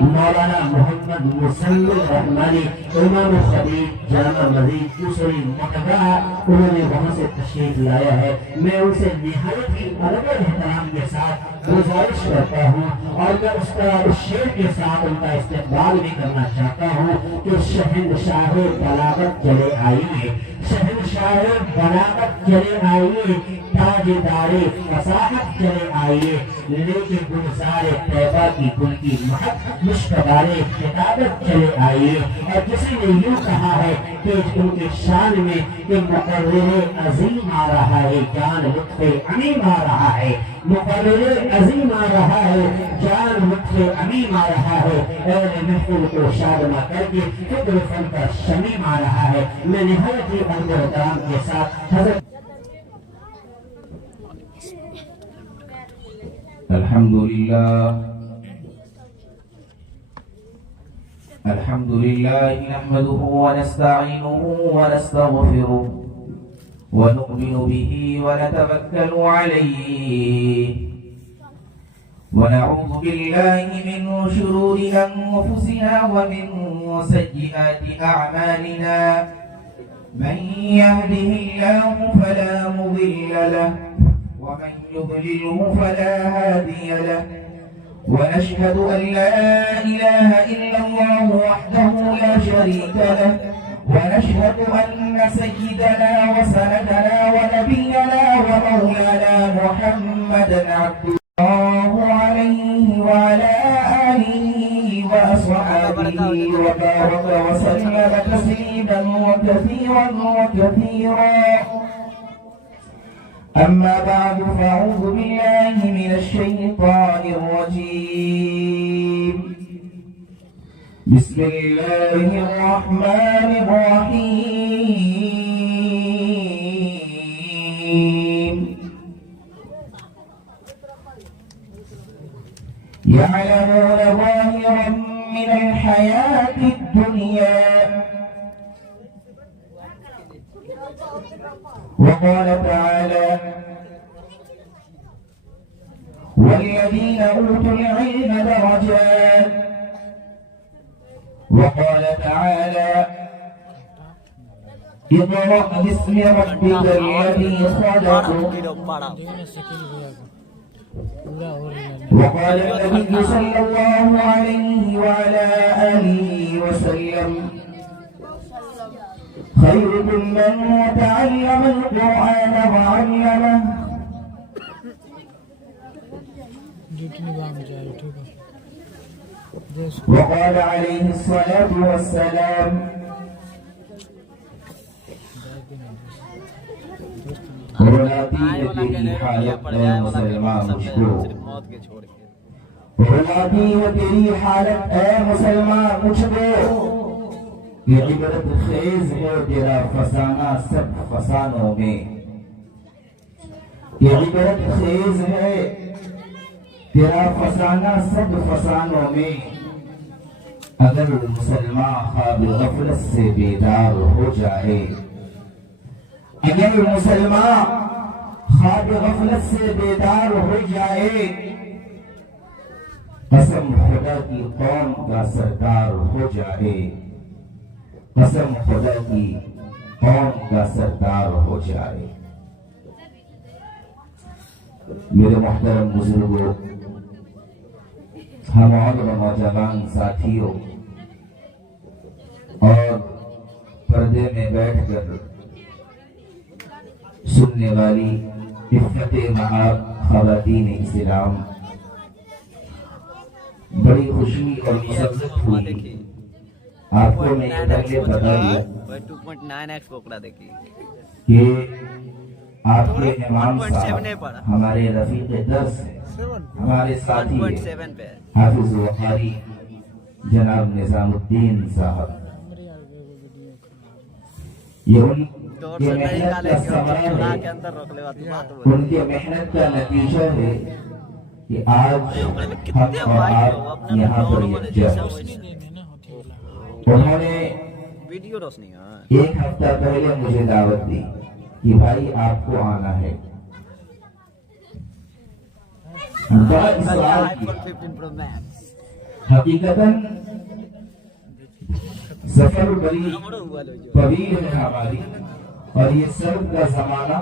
مولانا محمد مسلم رحمانی امام خطیب جامع مسجد دوسری مرتبہ انہوں نے وہاں سے تشریف لایا ہے. میں ان سے نہایت ہی ادب و احترام کے ساتھ گزارش کرتا ہوں اور میں اس شعر کے ساتھ ان کا استقبال بھی کرنا چاہتا ہوں کہ شہنشاہ بلاغت چلے آئیے، شہنشاہ بلاغت چلے آئیے، تاجدار فصاحت چلے آئیے، لیکن گلزار طیبہ کی گل کی مہک مشکبار خطابت چلے آئیے. اور کسی نے یوں کہا ہے کہ ان کے شان میں کہ مقرر عظیم آ رہا ہے، جان لطف عمیم آ رہا ہے، مقرر عظیم آ رہا ہے، جان لطف عمیم آ رہا ہے، اہل محفل کو شادمہ کر کے فکر فن کا شمیم آ رہا ہے. میں نہایت ہی ادب و احترام کے ساتھ حضرت الحمد لله نحمده ونستعينه ونستغفره ونؤمن به ونتوكل عليه ونعوذ بالله من شرور أنفسنا ومن سيئات أعمالنا من يهده الله فلا مضل له ومن يضلله فلا هادي له ونشهد أن لا إله إلا الله وحده لا شريك له ونشهد أن سيدنا وسندنا ونبينا ومولانا محمدا عبد الله عليه وعلى آله وأصحابه وبارك وسلم تسليما وكثيرا. أما بعد فأعوذ بالله من الشيطان الرجيم. بسم الله الرحمن الرحيم. يعلمون ظاهرا من الحياة الدنيا وقال تعالى والذين أوتوا العلم درجات وقال تعالى اقرأ باسم ربك الذي خلق وقال النبي صلى الله عليه وعلى آله وسلم خيركم من تعلم القرآن وعلمه وقال عليه الصلاة والسلام رلاتی حالت اے مسلمان مجھ کو رلاتی و تیری حالت اے مسلمان مجھ کو یہ عبرت خیز ہے تیرا فسانہ سب فسانوں میں یہ عبرت خیز ہے تیرا فسانہ سب فسانوں میں اگر مسلمان خواب غفلت سے بیدار ہو جائے اگر مسلمان خواب غفلت سے بیدار ہو جائے قسم خدا کی قوم کا سردار ہو جائے قسم خدا کی قوم کا سردار ہو جائے. میرے محترم بزرگوں، ہم اور نوجوان ساتھیوں اور پردے میں بیٹھ کر سننے والی عفت مآب خواتین اسلام، بڑی خوشی اور مسرت ہوئی آپ کو میں یہ پہلے بتا دیا کہ آپ کے امام صاحب ہمارے رفیق درس ہیں، ہمارے ساتھی ہیں، حافظ وقاری جناب نظام الدین صاحب. یہ ان کی محنت کا ثمرہ ہے، ان کی محنت کا نتیجہ ہے کہ آج ہم اور آپ یہاں پر یکجا ہیں. انہوں نے ایک ہفتہ پہلے مجھے دعوت دی کہ بھائی آپ کو آنا ہے. بڑا اصرار کیا حقیقتاً سفر بڑی طویل ہے ہماری، اور یہ سرد کا زمانہ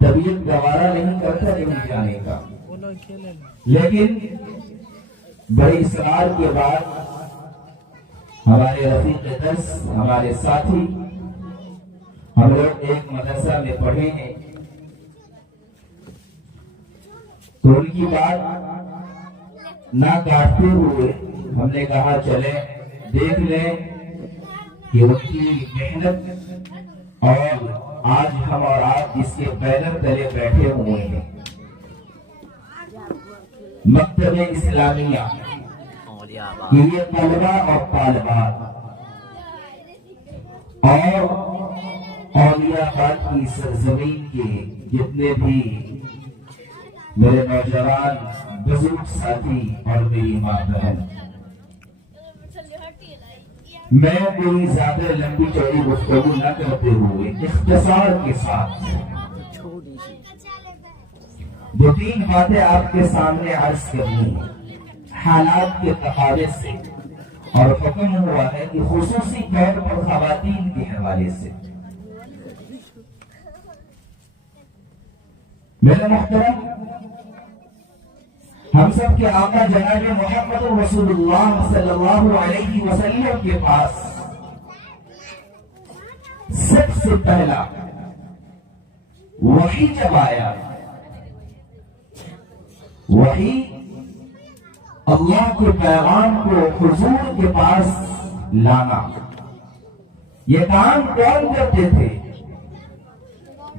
طبیعت گوارا نہیں کرتا کہیں جانے کا، لیکن بڑے اصرار کے بعد ہمارے رفیق درس، ہمارے ساتھی، ہم لوگ ایک مدرسہ میں پڑھے ہیں، تو ان کی بات نہ کاٹتے ہوئے ہم نے کہا چلیں دیکھ لیں کہ ان کی محنت، اور آج ہم اور آپ اس کے بینر تلے بیٹھے ہوئے ہیں، مکتب اسلامیہ کہ یہ طلبہ اور طالبات اور اولیاء آباد کی سرزمین کے جتنے بھی میرے نوجوان بزرگ ساتھی اور میری ماں بہن، میں کوئی زیادہ لمبی چوڑی گفتگو نہ کرتے ہوئے اختصار کے ساتھ دو تین باتیں آپ کے سامنے عرض کرنی ہیں حالات کے تقاضے سے، اور حکم ہوا ہے کہ خصوصی طور پر خواتین کے حوالے سے۔ میرے محترم، ہم سب کے آقا جناب محمد رسول اللہ صلی اللہ علیہ وسلم کے پاس سب سے پہلا وحی جب آیا، وحی اللہ کے پیغام کو حضور کے پاس لانا، یہ کام کون کرتے تھے؟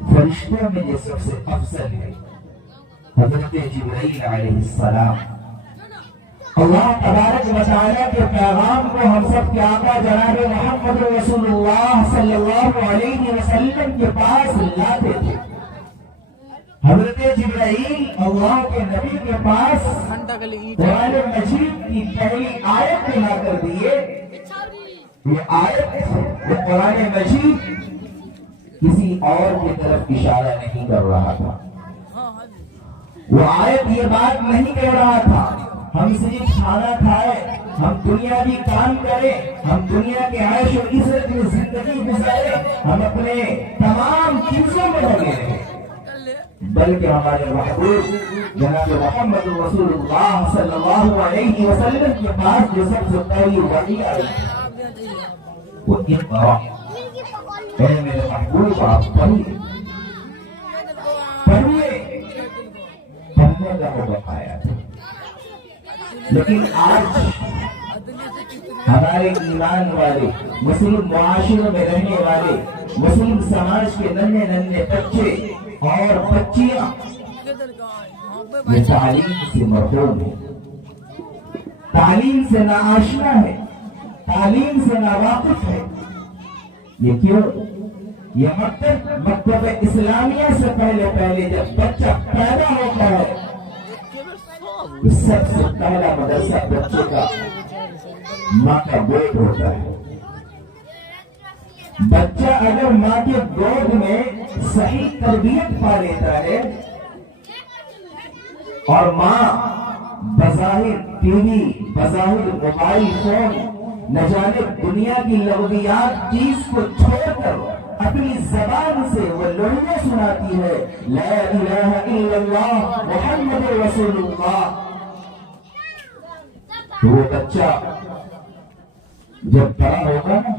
فرشتوں میں یہ سب سے افضل ہے حضرت جبرائیل علیہ السلام۔ اللہ تبارک و تعالیٰ کے پیغام کو ہم سب کے آقا جناب محمد رسول اللہ صلی اللہ علیہ وسلم کے پاس لاتے تھے۔ حضرت جبرائیل اللہ کے نبی کے پاس قرآن مجید کی پہلی آیت لا کر دیے۔ یہ آیت، وہ قرآن مجید کسی اور کی طرف اشارہ نہیں کر رہا تھا، وہ آیت یہ بات نہیں کہہ رہا تھا ہم صرف کھانا کھائے، ہم دنیاوی کام کریں، ہم دنیا کے عیش و عشرت میں زندگی گزارے، ہم اپنے تمام چیزوں میں لگے رہے، بلکہ ہمارے محبوب جناب محمد رسول اللہ صلی اللہ علیہ وسلم کے پاس جو سب سے پہلی وحی آئی وہ اقرا، اے میرے محبوب آپ پڑھیے، پڑھیے، پڑھنے کا حکم آیا تھا۔ لیکن آج ہمارے ایمان والے، مسلم معاشرے میں رہنے والے، مسلم سماج کے ننھے ننھے بچے اور بچیاں یہ تعلیم سے محروم ہے، تعلیم سے ناآشنا ہے، تعلیم سے ناواقف ہے۔ یہ کیوں؟ یہ مکتب اسلامیہ سے پہلے جب بچہ پیدا ہوتا ہے تو سب سے پہلا مدرسہ بچے کا ماں کا گود ہوتا ہے۔ بچہ اگر ماں کے گود میں صحیح تربیت پا لیتا ہے اور ماں بظاہر ٹی وی، بظاہر موبائل فون، نہ جانے دنیا کی لغویات چیز کو چھوڑ کر اپنی زبان سے وہ لوگوں سناتی ہے لا الہ الا اللہ محمد رسول اللہ، تو وہ بچہ جب بڑا ہوگا نا،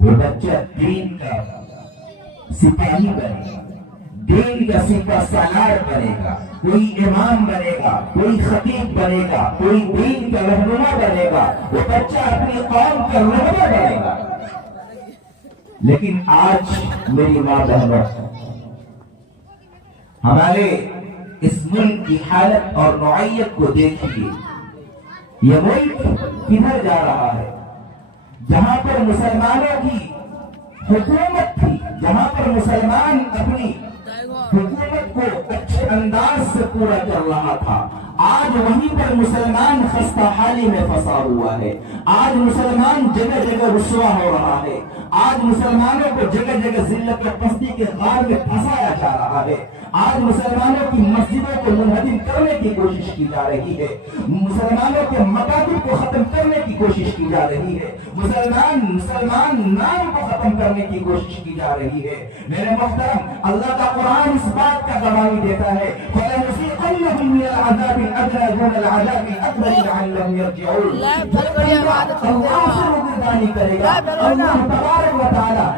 وہ بچہ دین کا سپاہی بنے گا، دین کا سپہ سالار بنے گا، کوئی امام بنے گا، کوئی خطیب بنے گا، کوئی دین کا رہنما بنے گا، وہ بچہ اپنی قوم کا رہنما بنے گا۔ لیکن آج میری ماں بہنوں، ہمارے اس ملک کی حالت اور نوعیت کو دیکھیے، یہ ملک کدھر جا رہا ہے؟ جہاں پر مسلمانوں کی حکومت تھی، جہاں پر مسلمان اپنی حکومت حکومت کو اچھے انداز سے پورا کر رہا تھا، آج وہیں پر مسلمان خستہ حالی میں پھنسا ہوا ہے۔ آج مسلمان جگہ جگہ رسوا ہو رہا ہے، آج مسلمانوں کو جگہ جگہ ذلت و پستی کے غار میں پھنسایا جا رہا ہے، آج مسلمانوں کی مسجدوں کو منہدم کرنے کی کوشش کی جا رہی ہے، مسلمانوں کے مکاتب کو ختم کرنے کی کوشش کی جا رہی ہے، مسلمان نام کو ختم کرنے کی کوشش کی جا رہی ہے۔ میرے محترم، اللہ کا قرآن اس بات کا گواہی دیتا ہے، فَلَنُذِيقَنَّهُم مِّنَ الْعَذَابِ الْأَدْنَىٰ دُونَ الْعَذَابِ الْأَكْبَرِ لَعَلَّهُمْ يَرْجِعُونَ۔ اللہ سے روگردانی کرے گا، اللہ تبارک و تعالیٰ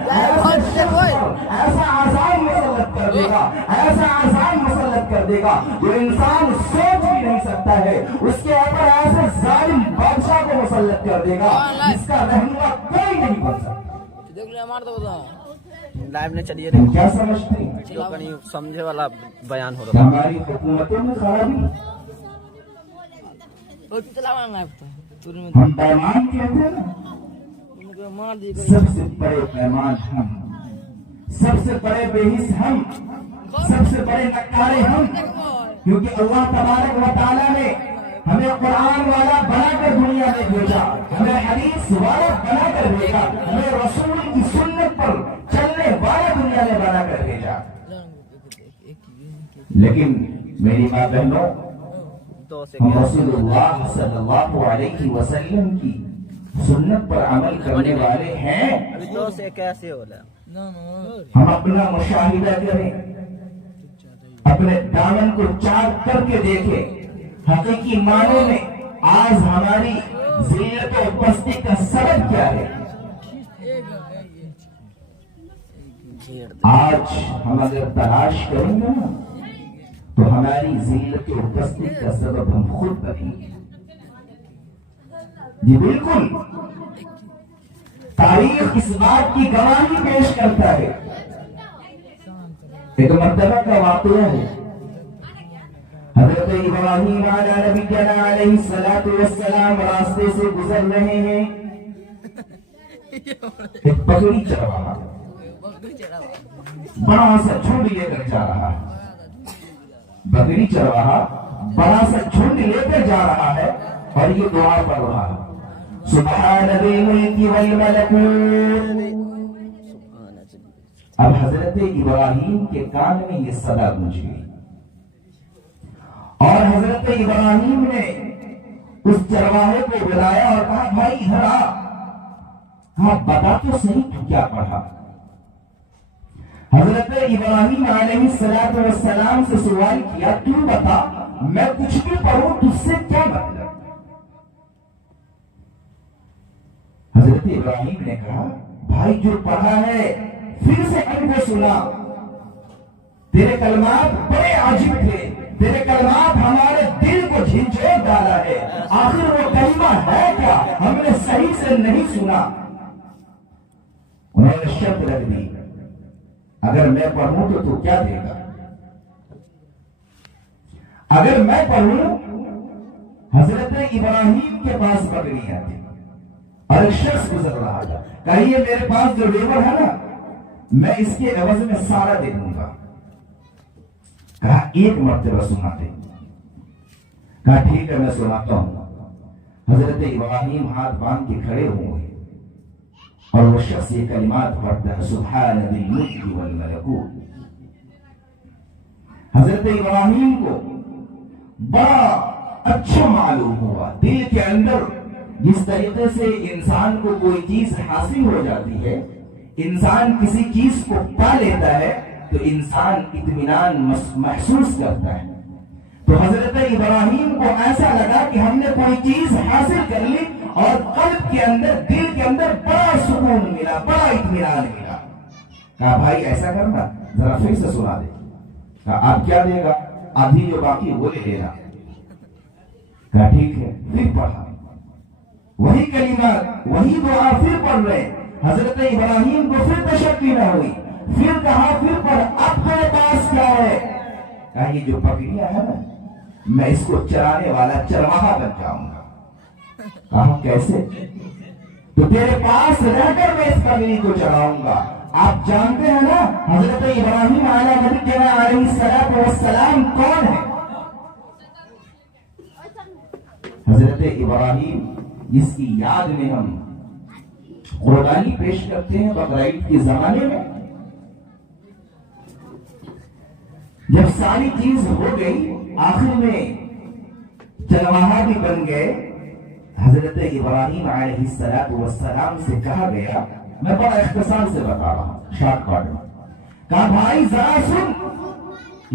ایسا عذاب مسلط کر دے گا، ایسا عذاب مسلط کر دے گا جو انسان سوچ بھی نہیں سکتا ہے، اس کے اوپر ایسے ظالم بادشاہ کو مسلط کر دے گا جس کا رہنما کوئی نہیں بن سکتا۔ لائیو نے چلیے تم کیا سمجھتے ہیں؟ سمجھے والا بیان ہو رہا ہماری حکومتوں میں خرابی، ہم پیمان کہتے ہیں نا، سب سے بڑے پیمان ہم، سب سے بڑے بے حس ہم، سب سے بڑے نکارے ہم، کیونکہ اللہ تبارک و تعالیٰ نے ہمیں قرآن والا بنا کر دنیا میں بھیجا، ہمیں حدیث والا بنا کر بھیجا، ہمیں رسول کی سنت پر چلنے والا دنیا میں بنا کر بھیجا۔ لیکن میری ماں بہنوں، ہم رسول اللہ صلی اللہ علیہ وسلم کی سنت پر عمل کرنے والے ہیں۔ ابھی 2 سے کیسے ہو رہا؟ ہم اپنا مشاہدہ کریں، اپنے دامن کو چاک کر کے دیکھیں، حقیقی معنوں میں آج ہماری ذلت و پستی کا سبب کیا ہے۔ آج ہم اگر تلاش کریں گے نا تو ہماری ذلت و پستی کا سبب ہم خود بنیں گے۔ جی بالکل، تاریخ اس بات کی گواہی پیش کرتا ہے۔ ایک مرتبہ کا واقعہ ہے، حضرت ابراہیم علیہ نبینا علیہ الصلوۃ والسلام راستے سے گزر رہے ہیں، ایک بکری چرواہا بڑا سا جھنڈ لے کر جا رہا ہے، بکری چرواہا بڑا سا جھنڈ لے کر جا رہا ہے اور یہ دعا پڑھ رہا ہے، سبحان ذی الملک والملکوت۔ اب حضرت ابراہیم کے کان میں یہ صدا گونج گئی اور حضرت ابراہیم نے اس چرواہے کو بلایا اور کہا بھائی ادھر آ، کہا بتا تو صحیح تو کیا پڑھا۔ حضرت ابراہیم علیہ السلام سے سوال کیا، تو بتا میں کچھ بھی پڑھوں تجھ سے کیا مطلب۔ حضرت ابراہیم نے کہا بھائی جو پڑھا ہے پھر سے ہم کو سنا، تیرے کلمات بڑے عجیب تھے، تیرے کلمات ہمارے دل کو جھنجھوڑ ڈالا ہے، آخر وہ کلمہ ہے کیا، ہم نے صحیح سے نہیں سنا۔ انہوں نے شرط رکھ دی، اگر میں پڑھوں تو کیا دے گا؟ اگر میں پڑھوں، حضرت ابراہیم کے پاس بکریاں تھیں اور ایک شخص گزر رہا تھا، کہیے میرے پاس جو لیبر ہے نا میں اس کے عوض میں سارا دے دوں گا۔ کہا ایک مرتبہ سنا دے، کہا ٹھیک ہے میں سناتا ہوں۔ حضرت ابراہیم ہاتھ باندھ کے کھڑے ہوئے اور وہ شخص یہ کلمات پڑھتا ہے، سبحان ذی الملک والملکوت۔ حضرت ابراہیم کو بڑا اچھا معلوم ہوا، دل کے اندر جس طریقے سے انسان کو کوئی چیز حاصل ہو جاتی ہے، انسان کسی چیز کو پا لیتا ہے تو انسان اطمینان محسوس کرتا ہے، تو حضرت ابراہیم کو ایسا لگا کہ ہم نے کوئی چیز حاصل کر لی اور قلب کے اندر، دل کے اندر بڑا سکون ملا، بڑا اطمینان ملا۔ کہا بھائی ایسا کرنا، ذرا پھر سے سنا دے۔ کہا آپ کیا دے گا؟ آدھی جو باقی وہ لے لینا۔ کہا ٹھیک ہے، پھر پڑھا وہی کلمات، وہی دعا پھر پڑھ رہے۔ حضرت ابراہیم کو پھر تشکی نہ ہوئی، پھر کہا پھر پڑھ، اب تیرے پاس کیا ہے؟ کہا یہ جو بکریاں ہے نا میں اس کو چرانے والا چرواہا بن جاؤں گا۔ کہا کیسے؟ تو تیرے پاس رہ کر میں اس بکری کو چراؤں گا، آپ جانتے ہیں نا حضرت ابراہیم علیہ السلام کون ہے؟ حضرت ابراہیم جس کی یاد میں ہم قربانی پیش کرتے ہیں بقرعید کے زمانے میں، جب ساری چیز ہو گئی آخر میں چرواہا بھی بن گئے، حضرت ابراہیم علیہ السلام سے کہا گیا، میں بڑا اختصار سے بتا رہا ہوں شارٹ کٹ میں، کہا بھائی ذرا سن،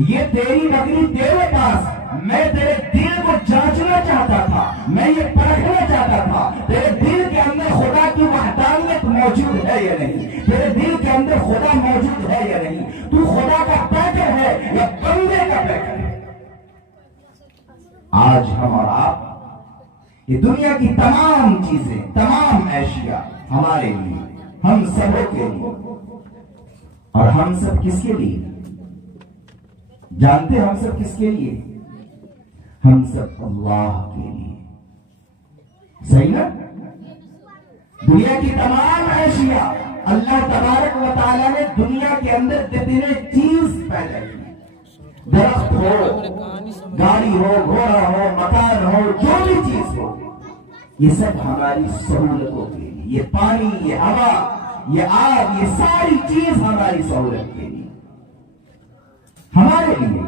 یہ تیری بکری تیرے پاس، میں تیرے دل کو جانچنا چاہتا تھا، میں یہ پرکھنا چاہتا تھا تیرے دل کے اندر خدا کی وحدانیت موجود ہے یا نہیں، تیرے دل کے اندر خدا موجود ہے یا نہیں، تو خدا کا پیکر ہے یا بندے کا پیکر ہے۔ آج ہم اور آپ یہ دنیا کی تمام چیزیں، تمام اشیاء ہمارے لیے، ہم سبوں کے لیے، اور ہم سب کس کے لیے جانتے ہیں؟ ہم سب کس کے لیے؟ ہم سب اللہ کے لیے، صحیح نا؟ دنیا کی تمام اشیاء اللہ تبارک و تعالیٰ نے دنیا کے اندر جتنے چیز پیدا کی، درخت ہو، گاڑی ہو، گھوڑا ہو، مکان ہو، جو بھی چیز ہو، یہ سب ہماری سہولتوں کے لیے، یہ پانی، یہ ہوا، یہ آگ، یہ ساری چیز ہماری سہولت کے لیے، ہمارے لیے۔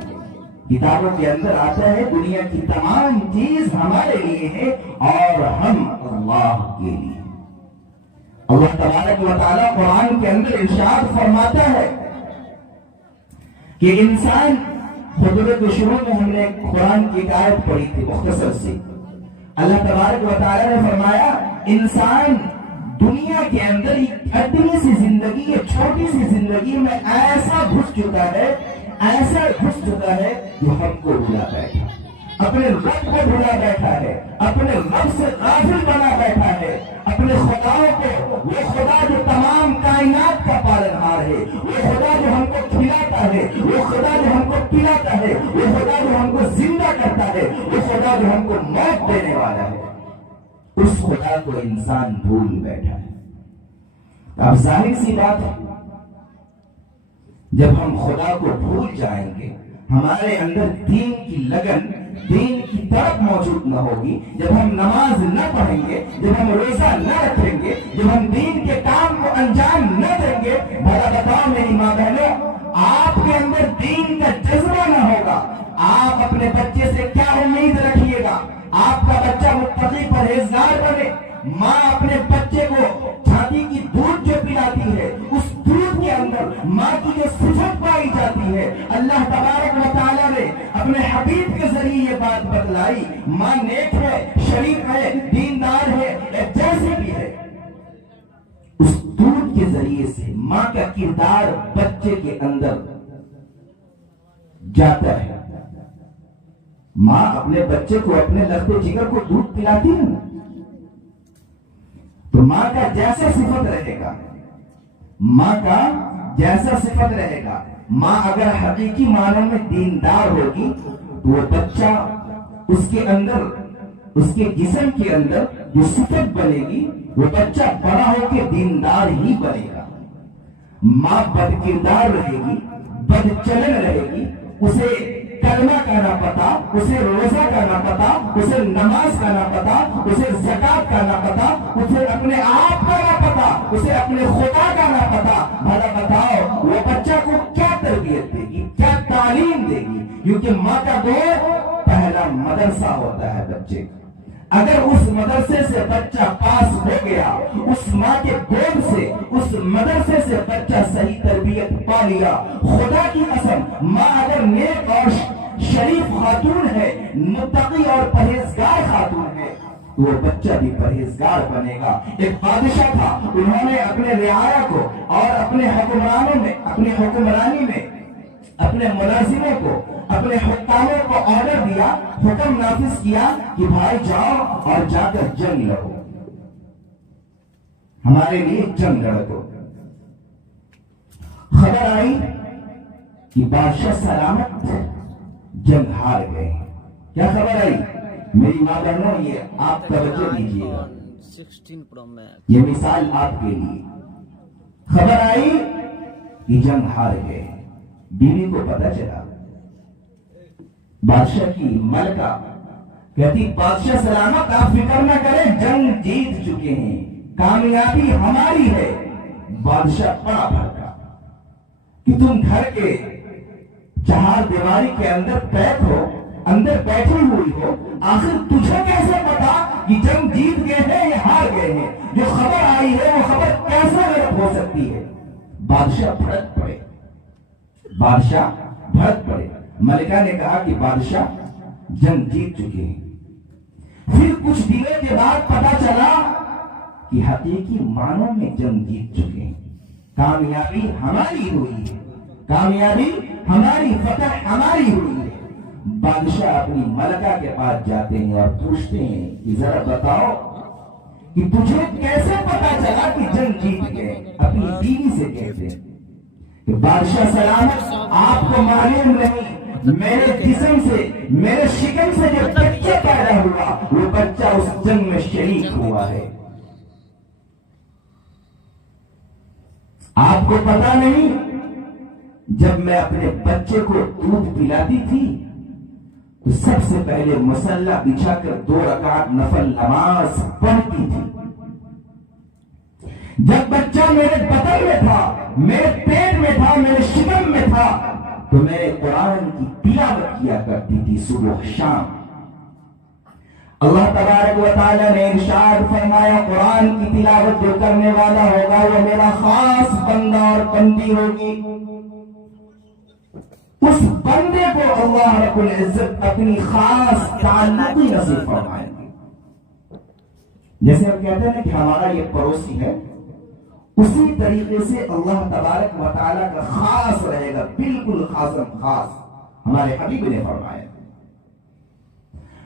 کتابوں کے اندر آتا ہے دنیا کی تمام چیز ہمارے لیے ہے اور ہم اللہ کے لیے۔ اللہ تبارک و تعالیٰ قرآن کے اندر ارشاد فرماتا ہے کہ انسان، خطبے کے شروع میں ہم نے قرآن کی آیت پڑھی تھی مختصر سی، اللہ تبارک و تعالیٰ نے فرمایا انسان دنیا کے اندر ایک اتنی سی زندگی، ایک چھوٹی سی زندگی میں ایسا گھس چکا ہے، ایسا گھس چکا ہے جو ہم کو بھلا بیٹھا، اپنے رب کو بھلا بیٹھا ہے، اپنے رب سے غافل بنا بیٹھا ہے، اپنے خداؤں کو، وہ خدا جو تمام کائنات کا پالنہار ہے، وہ خدا جو ہم کو کھلاتا ہے، وہ خدا جو ہم کو پلاتا ہے، وہ خدا جو ہم کو زندہ کرتا ہے، وہ خدا جو ہم کو موت دینے والا ہے، اس خدا کو انسان بھول بیٹھا ہے۔ اب ظاہر سی بات ہے جب ہم خدا کو بھول جائیں گے، ہمارے اندر دین کی لگن، دین کی طرف موجود نہ ہوگی، جب ہم نماز نہ پڑھیں گے، جب ہم روزہ نہ رکھیں گے، جب ہم دین کے کام کو انجام نہ دیں گے، بھلا بتاؤ میری ماں بہنوں، آپ کے اندر دین کا جذبہ نہ ہوگا، آپ اپنے بچے سے کیا امید رکھیے گا؟ آپ کا بچہ متقی پرہیزگار بنے، ماں اپنے بچے کو چھاتی کی دودھ جو پلاتی ہے، اس دودھ کے اندر ماں کی جو صفت پائی جاتی ہے، اللہ تبارک و تعالیٰ نے اپنے حبیب کے ذریعے یہ بات بتلائی، ماں نیک ہے، شریف ہے، دیندار ہے، جیسے بھی ہے، اس دودھ کے ذریعے سے ماں کا کردار بچے کے اندر جاتا ہے۔ ماں اپنے بچے کو، اپنے لخت جگر کو دودھ پلاتی ہے نا، تو ماں کا جیسا صفت رہے گا، ماں کا جیسا صفت رہے گا، ماں اگر حقیقی معنوں میں دیندار ہوگی تو وہ بچہ، اس کے اندر، اس کے جسم کے اندر جو صفت بنے گی، وہ بچہ بڑا ہو کے دیندار ہی بنے گا۔ ماں بد کردار رہے گی، بد چلن رہے گی، اسے کلمہ کا نہ پتا، اسے روزہ کا نہ پتا، اسے نماز کا نہ پتا، اسے زکات کا نہ پتا، اسے اپنے آپ کا نہ پتا، اسے اپنے خدا کا نہ پتا، بھلا بتاؤ وہ بچہ کو کیا تربیت دے گی، کیا تعلیم دے گی؟ کیونکہ ماں کا گود پہلا مدرسہ ہوتا ہے بچے کا۔ اگر اس مدرسے سے بچہ پاس ہو گیا، اس ماں کے گود سے، اس مدرسے سے بچہ صحیح تربیت پا لیا، خدا کی قسم ماں اگر نیک اور شریف خاتون ہے، متقی اور پرہیزگار خاتون ہے، وہ بچہ بھی پرہیزگار بنے گا۔ ایک بادشاہ تھا، انہوں نے اپنے رعایا کو اور اپنے حکمرانوں میں، اپنی حکمرانی میں اپنے ملازموں کو، اپنے حکاموں کو آرڈر دیا، حکم نافذ کیا کہ بھائی جاؤ اور جا کر جنگ لڑو، ہمارے لیے جنگ لڑو۔ خبر آئی کہ بادشاہ سلامت جنگ ہار گئے۔ کیا خبر آئی؟ میری ماں بہنوں، یہ آپ توجہ دیجیے گا، یہ مثال آپ کے لیے۔ خبر آئی کہ جنگ ہار گئے. بیوی کو پتا چلا. بادشاہ کی ملکہ کہتی بادشاہ سلامت آپ فکر نہ کریں, جنگ جیت چکے ہیں, کامیابی ہماری ہے. بادشاہ بڑا بھڑکا کہ تم گھر کے چہار دیواری کے اندر قید ہو, اندر بیٹھی ہوئی ہو, آخر تجھے کیسے پتا کہ جنگ جیت گئے ہیں یا ہار گئے ہیں؟ جو خبر آئی ہے وہ خبر کیسے غلط ہو سکتی ہے؟ بادشاہ بھڑک پڑے. بادشاہ بھڑک پڑے. ملکہ نے کہا کہ بادشاہ جنگ جیت چکے ہیں. پھر کچھ دنوں کے بعد پتا چلا کہ حقیقی معنوں میں جنگ جیت چکے ہیں. کامیابی ہماری ہوئی ہے, کامیابی ہماری, فتح ہماری ہوئی ہے. بادشاہ اپنی ملکہ کے پاس جاتے ہیں اور پوچھتے ہیں کہ ذرا بتاؤ کہ تجھے کیسے پتا چلا کہ جنگ جیت گئے؟ اپنی بیوی سے کہتے ہیں کہ بادشاہ سلامت آپ کو معلوم نہیں, میرے جسم سے, میرے شکم سے جو بچہ پیدا ہوا وہ بچہ اس جنگ میں شریک ہوا ہے. آپ کو پتا نہیں, جب میں اپنے بچے کو دودھ پلاتی تھی تو سب سے پہلے مصلی بچھا کر 2 رکعت نفل نماز پڑھتی تھی. جب بچہ میرے بطن میں تھا, میرے پیٹ میں تھا, میرے شکم میں تھا, تو میں قرآن کی تلاوت کیا کرتی تھی صبح شام. اللہ تبارک و تعالی نے ارشاد فرمایا قرآن کی تلاوت جو کرنے والا ہوگا وہ میرا خاص بندہ اور بندی ہوگی. اس بندے کو اللہ رب العزت اپنی خاص تعلقی نصیب فرمائے گی. جیسے ہم کہتے ہیں کہ ہمارا یہ پڑوسی ہے, اسی طریقے سے اللہ تبارک و تعالی کا خاص رہے گا, بالکل خاصم خاص. ہمارے حبیب نے فرمایا.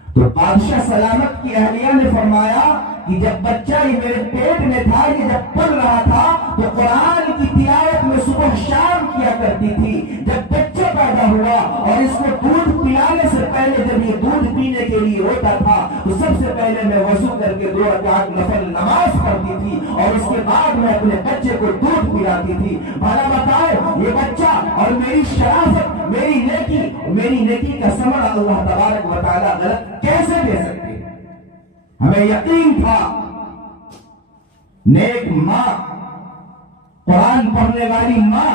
تو بادشاہ سلامت کی اہلیہ نے فرمایا کہ جب بچہ یہ میرے پیٹ میں تھا, یہ جب پل رہا تھا تو قرآن کی تلاوت میں صبح شام کیا کرتی تھی. جب بچہ پیدا ہوا اور اس کو دودھ پلانے سے پہلے جب یہ دودھ پینے کے لیے ہوتا تھا تو سب سے پہلے میں وضو کر کے 2 رکعت نفل نماز پڑھتی تھی اور اس کے بعد میں اپنے بچے کو دودھ پلاتی تھی. بھلا بتاؤ یہ بچہ اور میری شرافت, میری نیکی کا ثمر اللہ تبارک و تعالی غلط کیسے دے سکتے؟ ہمیں یقین تھا نیک ماں, قرآن پڑھنے والی ماں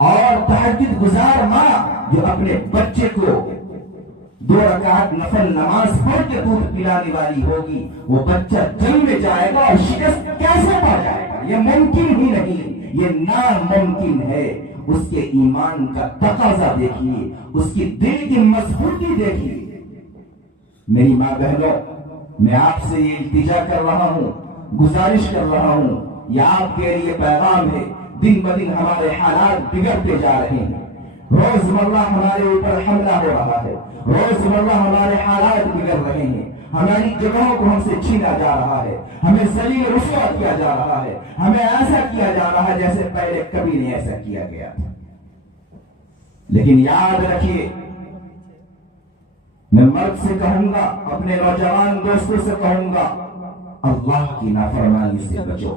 اور تہجد گزار ماں جو اپنے بچے کو 2 رکعت نفل نماز پڑھ کے دودھ پلانے والی ہوگی, وہ بچہ جنگ میں جائے گا اور شکست کیسے پا جائے گا؟ یہ ممکن ہی نہیں, یہ ناممکن ہے. اس کے ایمان کا تقاضا دیکھیے, اس کی دل کی مضبوطی دیکھیے. میری ماں بہنوں, میں آپ سے یہ التجا کر رہا ہوں, گزارش کر رہا ہوں, یہ آپ کے لیے پیغام ہے. دن بدن ہمارے حالات بگڑتے جا رہے ہیں, روز مرہ ہمارے اوپر حملہ ہو رہا ہے, روز مرہ ہمارے حالات بگڑ رہے ہیں, ہماری جگہوں کو ہم سے چھینا جا رہا ہے, ہمیں ذلیل رسوا کیا جا رہا ہے, ہمیں ایسا کیا جا رہا ہے جیسے پہلے کبھی نہیں ایسا کیا گیا تھا. لیکن یاد رکھیے, میں مرد سے کہوں گا, اپنے نوجوان دوستوں سے کہوں گا, اللہ کی نافرمانی سے بچو,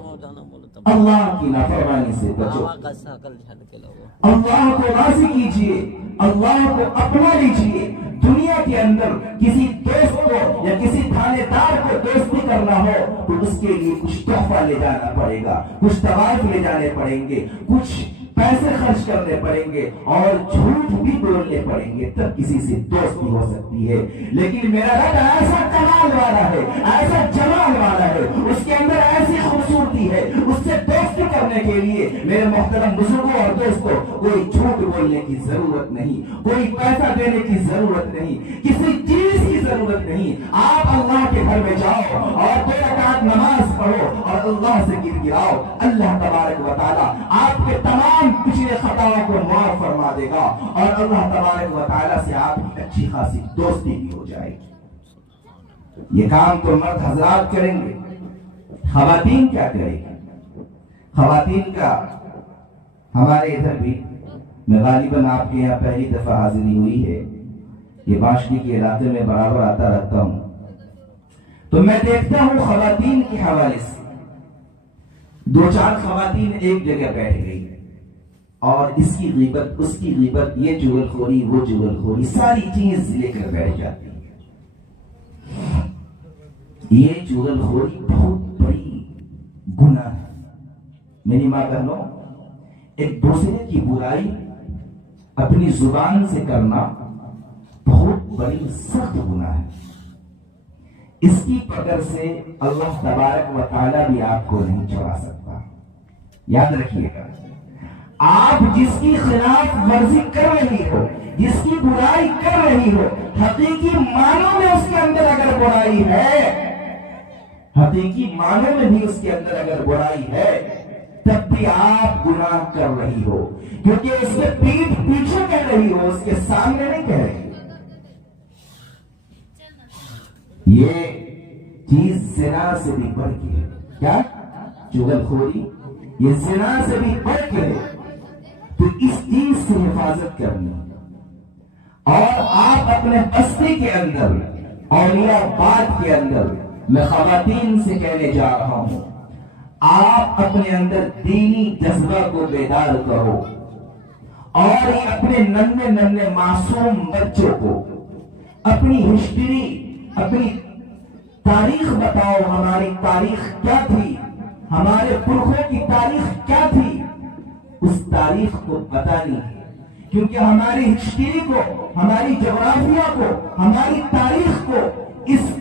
اللہ کی نافرمانی سے بچو. اللہ کو راضی کیجئے, اللہ کو اپنا لیجئے. دنیا کے اندر کسی دوست کو یا کسی تھانے دار کو دوستی کرنا ہو تو اس کے لیے کچھ تحفہ لے جانا پڑے گا, کچھ تحائف لے جانے پڑیں گے, کچھ پیسے خرچ کرنے پڑیں گے اور جھوٹ بھی بولنے پڑیں گے, تب کسی سے دوستی ہو سکتی ہے. لیکن میرا رب ایسا کمال والا ہے, ایسا جمال والا ہے, اس کے اندر ایسی خوبصورتی ہے, اس سے دوستی کرنے کے لیے میرے محترم بزرگوں اور دوستوں کوئی جھوٹ بولنے کی ضرورت نہیں, کوئی پیسہ دینے کی ضرورت نہیں, کسی چیز کی ضرورت نہیں. آپ اللہ کے گھر میں جاؤ اور 2 رکعت نماز پڑھو اور اللہ سے گر گراؤ. اللہ تبارک و تعالیٰ آپ کے تمام پچھلے خطاؤں کو معاف فرما دے گا اور اللہ تبارک و تعالیٰ سے آپ کی اچھی خاصی دوستی بھی ہو جائے گی. یہ کام تو مرد حضرات کریں گے, خواتین کیا کریں گی؟ خواتین کا ہمارے ادھر بھی, میں غالباً آپ کے یہاں پہلی دفعہ حاضری ہوئی ہے, یہ باشنی کے علاقے میں برابر آتا رہتا ہوں, تو میں دیکھتا ہوں خواتین کے حوالے سے 2-4 خواتین ایک جگہ بیٹھ گئی, اور اس کی غیبت اس کی غیبت، یہ چغل خوری وہ چغل خوری، ساری چیز لے کر بیٹھ جاتی ہے۔ یہ چغل خوری بہت بڑی گناہ ہے میری ماں بہنوں۔ ایک دوسرے کی برائی اپنی زبان سے کرنا بہت بڑی سخت گناہ ہے۔ اس کی پکڑ سے اللہ تبارک و تعالیٰ بھی آپ کو نہیں چھڑا سکتا۔ یاد رکھیے گا، آپ جس کی خلاف ورزی کر رہی ہو، جس کی برائی کر رہی ہو، حقیقی معنوں میں اس کے اندر اگر برائی ہے، حقیقی معنوں میں بھی اس کے اندر اگر برائی ہے، تب بھی آپ گناہ کر رہی ہو، کیونکہ اس کے پیٹھ پیچھے کہہ رہی ہو، اس کے سامنے نہیں کہہ رہی۔ یہ چیز زنا سے بھی بڑھ کے ہے۔ کیا؟ چغل خوری یہ زنا سے بھی بڑھ کے ہے۔ تو اس چیز سے حفاظت کرنی، اور آپ اپنے بستی کے اندر، اولیاء آباد کے اندر، میں خواتین سے کہنے جا رہا ہوں، آپ اپنے اندر دینی جذبہ کو بیدار کرو، اور یہ اپنے ننھے ننھے معصوم بچوں کو اپنی ہسٹری، اپنی تاریخ بتاؤ، ہماری تاریخ کیا تھی، ہمارے پرکھوں کی تاریخ کیا تھی، اس تاریخ کو بتانی ہے، کیونکہ ہماری ہسٹری کو، ہماری جغرافیہ کو، ہماری تاریخ کو اس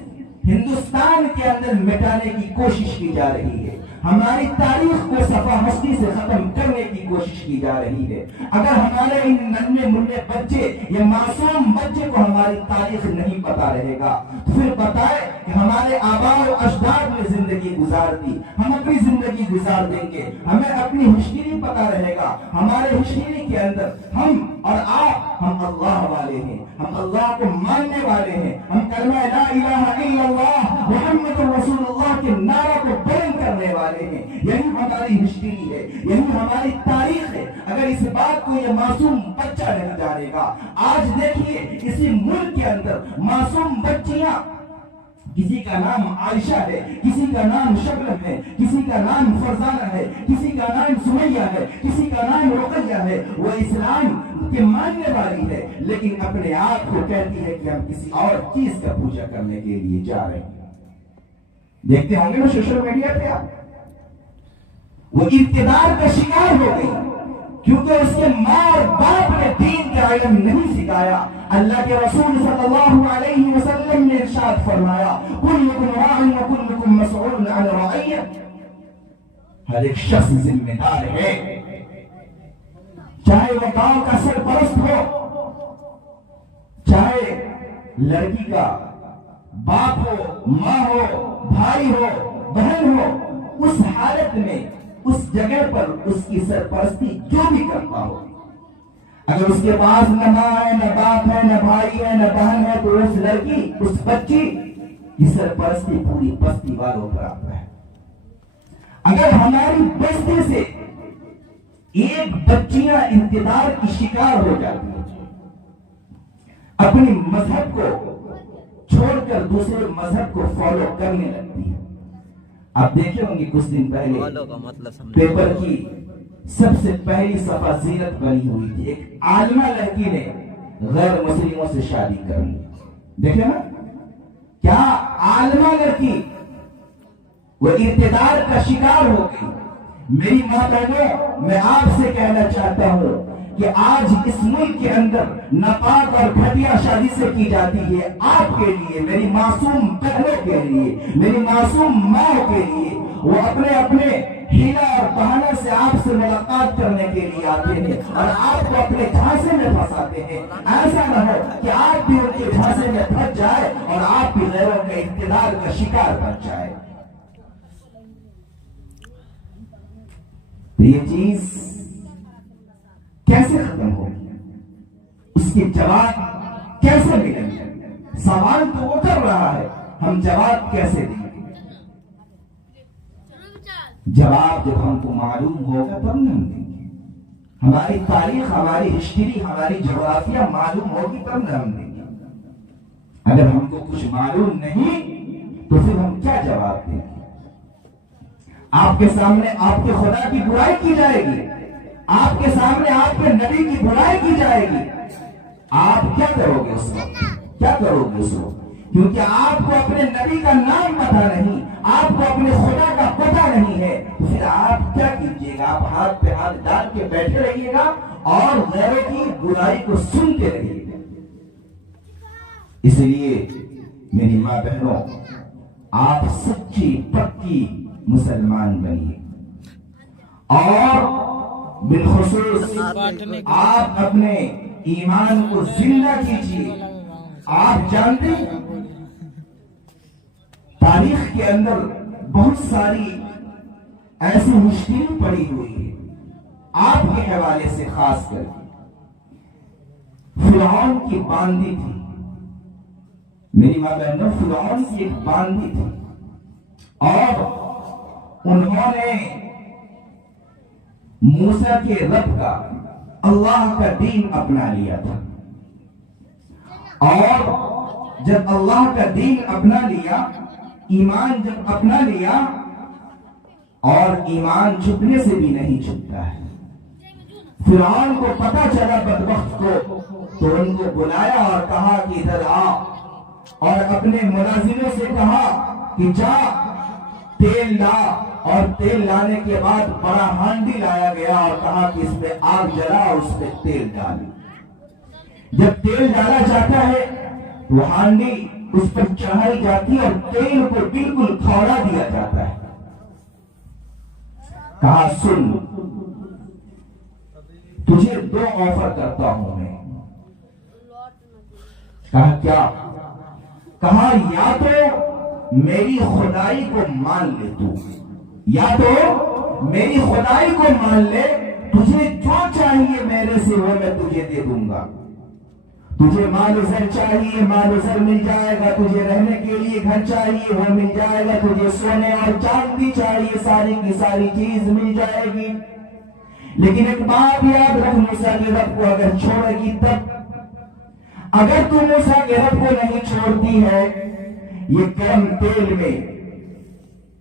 ہندوستان کے اندر مٹانے کی کوشش کی جا رہی ہے، ہماری تاریخ کو صفحہ ہستی سے ختم کرنے کی کوشش کی جا رہی ہے۔ اگر ہمارے ان ننھے منھے بچے، یہ معصوم بچے کو ہماری تاریخ نہیں پتا رہے گا، تو پھر بتائے کہ ہمارے آباء و اجداد نے زندگی گزار دی، ہم اپنی زندگی گزار دیں گے، ہمیں اپنی ہسٹری پتا رہے گا، ہمارے ہسٹری کے اندر ہم اور آپ، ہم اللہ والے ہیں، ہم اللہ کو ماننے والے ہیں، ہم کلمہ لا الہ الا اللہ محمد رسول اللہ کے نعرہ کو بلند کرنے والے ہیں۔ یہی ہماری ہسٹری ہے، یہی ہماری تاریخ ہے۔ اگر اس بات کو یہ معصوم بچہ نہیں جانے گا، آج دیکھیے اسی ملک کے اندر معصوم بچیاں، کسی کا نام عائشہ ہے، کسی کا نام شبنم ہے، کسی کا نام فرزانہ ہے، کسی کا نام سمیہ ہے، کسی کا نام رقیہ ہے، وہ اسلام کے ماننے والی ہے، لیکن اپنے آپ کو کہتی ہے کہ ہم کسی اور چیز کا پوجا کرنے کے لیے جا رہے ہیں۔ دیکھتے ہوں گے نا سوشل میڈیا پہ آپ، وہ اقتدار کا شکار ہو گئی، کیونکہ اس کے ماں اور باپ نے دین کا علم نہیں سکھایا۔ اللہ کے رسول صلی اللہ علیہ وسلم نے ارشاد فرمایا، کلکم راع وکلکم مسئول عن رعیت، ہر ایک شخص ذمہ دار ہے، چاہے وہ گاؤں کا سرپرست ہو، چاہے لڑکی کا باپ ہو، ماں ہو، بھائی ہو، بہن ہو، اس حالت میں، اس جگہ پر اس کی سرپرستی جو بھی کرتا ہو، اگر اس کے پاس نہ ماں ہے، نہ باپ ہے، نہ بھائی ہے، نہ بہن ہے، تو اس لڑکی، اس بچی کی سرپرستی پوری بستی والوں پر آتا ہے۔ اگر ہماری بستی سے ایک بچیاں انتظار کی شکار ہو جاتی ہیں، اپنی مذہب کو چھوڑ کر دوسرے مذہب کو فالو کرنے لگتی ہے۔ آپ دیکھیں ہوں گے کچھ دن پہلے پیپر کی سب سے پہلی صفحہ زینت بنی ہوئی تھی، ایک عالمہ لڑکی نے غیر مسلموں سے شادی کر لی۔ دیکھیں نا کیا عالمہ لڑکی، وہ اقتدار کا شکار ہو گئی۔ میری ماں بہنوں، میں آپ سے کہنا چاہتا ہوں کہ آج اس ملک کے اندر ناپاک اور گھٹیا شادی سے کی جاتی ہے، آپ کے لیے، میری معصوم بہنوں کے لیے، میری معصوم ماں کے لیے، وہ اپنے اپنے ہیلا اور بہانہ سے آپ سے ملاقات کرنے کے لیے آتے ہیں اور آپ کو اپنے جھانسے میں پھنساتے ہیں۔ ایسا نہ ہو کہ آپ بھی ان کے جھانسے میں پھنس جائے اور آپ بھی غیروں کے اقتدار کا شکار بن جائے۔ تو یہ چیز کیسے ختم ہوگی؟ اس کے جواب کیسے ملیں گے؟ سوال تو وہ کر رہا ہے، ہم جواب کیسے دیں گے؟ جواب جب ہم کو معلوم ہوگا تب نہ ہم دیں گے۔ ہماری تاریخ، ہماری ہسٹری، ہماری جغرافیہ معلوم ہوگی تب نہ ہم دیں گے۔ اگر ہم کو کچھ معلوم نہیں تو پھر ہم کیا جواب دیں گے؟ آپ کے سامنے آپ کے خدا کی برائی کی جائے گی، آپ کے سامنے آپ کے نبی کی برائی کی جائے گی، آپ کیا کرو گے اس وقت؟ کیا کرو گے اس وقت؟ کیونکہ آپ کو اپنے نبی کا نام پتہ نہیں، آپ کو اپنے خدا کا پتہ نہیں ہے، تو پھر آپ کیا کیجیے گا؟ آپ ہاتھ پہ ہاتھ ڈال کے بیٹھے رہیے گا اور غیروں کی برائی کو سنتے رہیے گا۔ اس لیے میری ماں بہنوں، آپ سچی پکی مسلمان بنیے، اور بالخصوص آپ اپنے ایمان کو زندہ کیجیے۔ آپ جانتے ہیں تاریخ کے اندر بہت ساری ایسی مشکلیں پڑی ہوئی ہے، آپ کے حوالے سے خاص کر فرعون کی باندی تھی، میری ماں بہنوں، فرعون کی ایک باندی تھی، اور انہوں نے موسیٰ کے رب کا، اللہ کا دین اپنا لیا تھا، اور جب اللہ کا دین اپنا لیا، ایمان جب اپنا لیا، اور ایمان چھپنے سے بھی نہیں چھپتا ہے، فرعون کو پتا چلا بدبخت کو، تو ان کو بلایا اور کہا کہ ادھر آ، اور اپنے ملازموں سے کہا کہ جا تیل لا، اور تیل لانے کے بعد بڑا ہانڈی لایا گیا اور کہا کہ اس پہ آگ جلا اور اس پہ تیل ڈال۔ جب تیل ڈالا جاتا ہے تو ہانڈی اس پر چڑھائی جاتی اور تیل کو بالکل کھولا دیا جاتا ہے۔ کہا سن، تجھے 2 آفر کرتا ہوں میں۔ کہا کیا؟ کہا یا تو میری خدائی کو مان لے تو، یا تو میری خدائی کو مان لے، تجھے جو چاہیے میرے سے وہ میں تجھے دے دوں گا، تجھے مال و زر چاہیے مال و زر مل جائے گا، تجھے رہنے کے لیے گھر چاہیے وہ مل جائے گا، تجھے سونے اور چاندی چاہیے ساری کی ساری چیز مل جائے گی، لیکن ایک بات یاد رکھ، موسیٰ کے رب کو اگر چھوڑے گی تب، اگر تو موسیٰ کے رب کو نہیں چھوڑتی ہے، یہ گرم تیل میں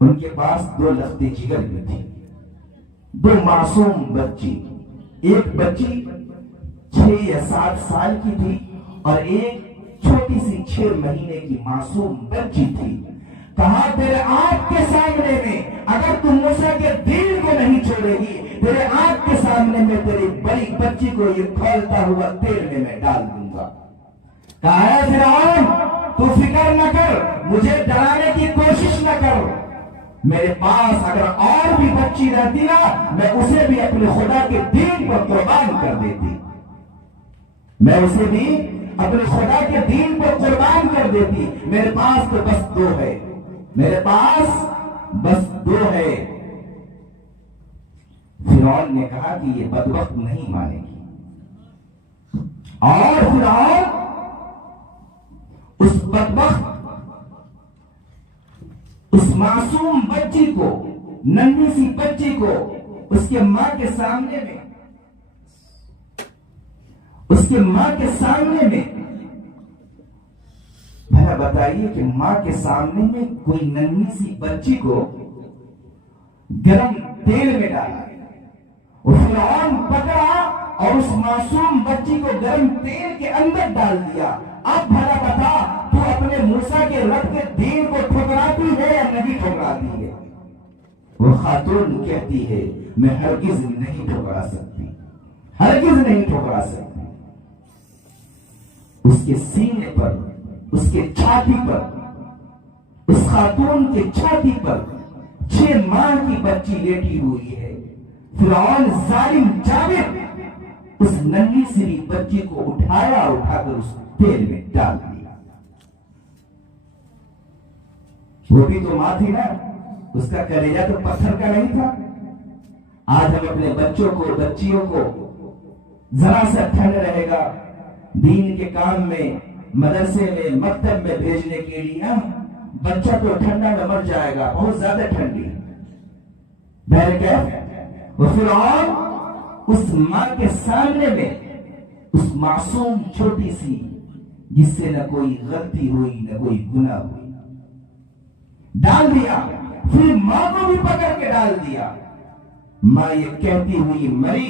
ان کے پاس 2 لخت جگر بھی تھی، 2 معصوم بچی، ایک بچی 6 یا 7 سال کی تھی اور ایک چھوٹی سی 6 مہینے کی معصوم بچی تھی۔ کہا تیرے آنکھ کے سامنے میں اگر تم موسیٰ کے دین کو نہیں چھوڑے گی، تیرے آنکھ کے سامنے میں تیری بڑی بچی کو یہ کھولتا ہوا تیل میں ڈال دوں گا۔ کہا ہے فرعون تو فکر نہ کر، مجھے ڈرانے کی کوشش نہ کر، میرے پاس اگر اور بھی بچی رہتی نا، میں اسے بھی اپنے خدا کے دین پر قربان کر دیتی، میں اسے بھی اپنے خدا کے دین پر قربان کر دیتی، میرے پاس تو بس 2 ہے، میرے پاس بس 2 ہے۔ فرعون نے کہا کہ یہ بدبخت نہیں مانے گی، اور فرعون اس بدبخت، اس معصوم بچی کو، ننھی سی بچی کو اس کے ماں کے سامنے میں، اس کے ماں کے سامنے میں، بھلا بتائیے کہ ماں کے سامنے میں کوئی ننھی سی بچی کو گرم تیل میں ڈالا، اور فرعون پکڑا اور اس معصوم بچی کو گرم تیل کے اندر ڈال دیا۔ اب بھلا بتا تو اپنے موسیٰ کے رب کے دین کو ٹھکراتی ہے یا نہیں ٹھکراتی ہے؟ وہ خاتون کہتی ہے میں ہرگز نہیں ٹھکرا سکتی، ہرگز نہیں ٹھکرا سکتی۔ اس کے سینے پر، اس کے چھاتی پر، اس خاتون کے چھاتی پر 6 ماہ کی بچی لیٹی ہوئی ہے۔ فرعون ظالم جابر اس ننھی سی بچی کو اٹھایا اور اٹھا کر اس تیل میں ڈال دیا۔ وہ بھی تو ماں تھی نا، اس کا کلیجہ تو پتھر کا نہیں تھا۔ آج ہم اپنے بچوں کو، بچیوں کو ذرا سا ٹھنڈ رہے گا دین کے کام میں، مدرسے میں، مکتب میں بھیجنے کے لیے، بچہ تو ٹھنڈا میں مر جائے گا، بہت زیادہ ٹھنڈی۔ بہرکیف وہ فرعون اس ماں کے سامنے میں اس معصوم چھوٹی سی، جس سے نہ کوئی غلطی ہوئی نہ کوئی گناہ ہوئی، ڈال دیا، پھر ماں کو بھی پکڑ کے ڈال دیا۔ ماں یہ کہتی ہوئی مری